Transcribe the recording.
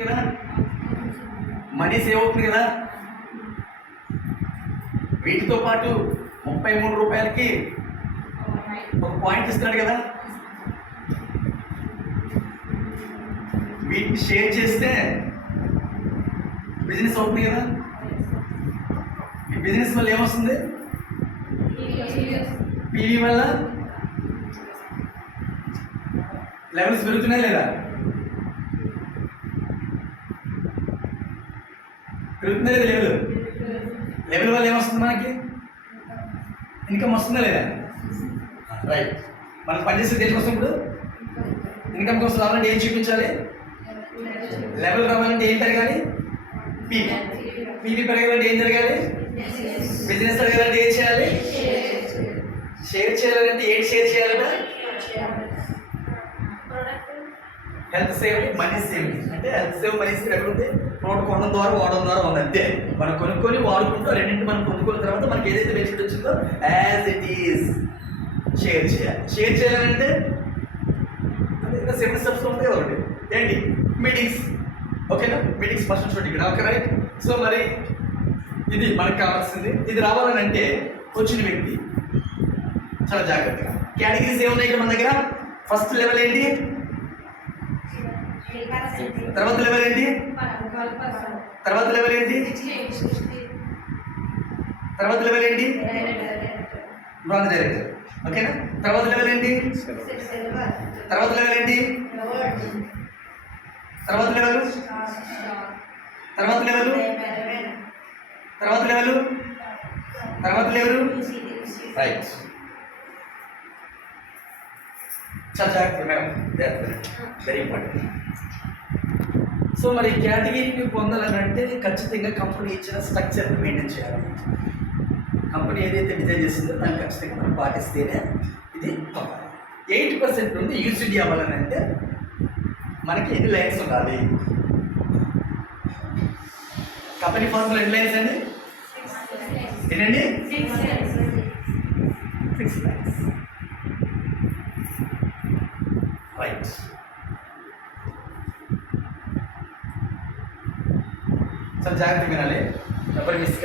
కదా? Money save అవుతుంది కదా? వీటితో పాటు ముప్పై మూడు రూపాయలకి ఒక పాయింట్ ఇస్తున్నాడు కదా? వీటిని షేర్ చేస్తే బిజినెస్ అవుతుంది కదా? ఈ బిజినెస్ వల్ల ఏమొస్తుంది? పీవీ వల్ల లెవెల్స్ పెరుగుతున్నాయి లేదా? పెరుగుతుందా లేదా. లెవెల్ లెవెల్ వల్ల ఏమొస్తుంది మనకి? ఇన్కమ్ వస్తుందా లేదా? రైట్ మనం పనిచేసే దేనికోసం ఇప్పుడు? ఇన్కమ్ కోసం రావాలంటే ఏం చూపించాలి? లెవెల్ రావాలంటే ఏం పెరగాలి? పీవీ పీవీ పెరగాలంటే ఏం జరగాలి? బిజినెస్ పెరగాలంటే ఏం చేయాలి? షేర్ చేయాలంటే ఏంటి షేర్ చేయాలట హెల్త్ సేవ్ మనీ సేవ్. అంటే హెల్త్ సేవ్ మనీ సేవ్ ఎక్కడ ఉంది రోడ్డు కొనడం ద్వారా వాడడం ద్వారా ఉంది అంతే. మనం కొనుక్కొని వాడుకుంటూ రెండింటి మనం కొనుక్కున్న తర్వాత మనకి ఏదైతే బెనిఫిట్ వచ్చిందో యాజ్ ఇట్ ఈస్ షేర్ చేయాలి. షేర్ చేయాలంటే అంటే ఇంకా సెవెన్ స్టెప్స్ ఉంటాయి ఒకటి. ఏంటి? మీటింగ్స్ ఓకేనా మీటింగ్స్ ఫస్ట్ చూడండి ఇక్కడ ఓకే రైట్ సో మరి ఇది మనకు కావాల్సింది. ఇది రావాలని అంటే వచ్చిన వ్యక్తి. చాలా జాగ్రత్తగా. కేటగిరీస్ ఏమున్నాయి ఇక్కడ మన దగ్గర? ఫస్ట్ లెవెల్ ఏంటి? తర్వాత లెవెల్ ఏంటి? తర్వాత లెవెల్ ఏంటి? తర్వాత లెవెల్ ఏంటి? బ్రాంజ్ డైరెక్టర్ ఓకేనా తర్వాత లెవెల్ ఏంటి? తర్వాత లెవెల్ ఏంటి? తర్వాత లెవెల్ తర్వాత లెవెల్ తర్వాత లెవెల్ తర్వాత లెవెల్ రైట్ చాలా మేడం వెరీ ఇంపార్టెంట్ సో మరి కేటగిరీని పొందాలనంటే ఖచ్చితంగా కంపెనీ ఇచ్చిన స్ట్రక్చర్ని మెయింటైన్ చేయాలి. కంపెనీ ఏదైతే డిజైన్ చేసిందో దాన్ని ఖచ్చితంగా మనం పాటిస్తేనే ఇది ఎయిట్ పర్సెంట్ నుండి యూసిడి అవ్వాలని అంటే మనకి ఎన్ని లైన్స్ ఉండాలి? కంపెనీ ఫార్ములా ఎన్ని లైన్స్ అండి? ఏంటండి సిక్స్ లైన్స్. రైట్. ಸ್ವಲ್ಪ ಜಾಗ್ರತೆ ಮೀನಲ್ಲಿ ಬರೀ ಮಿಸ್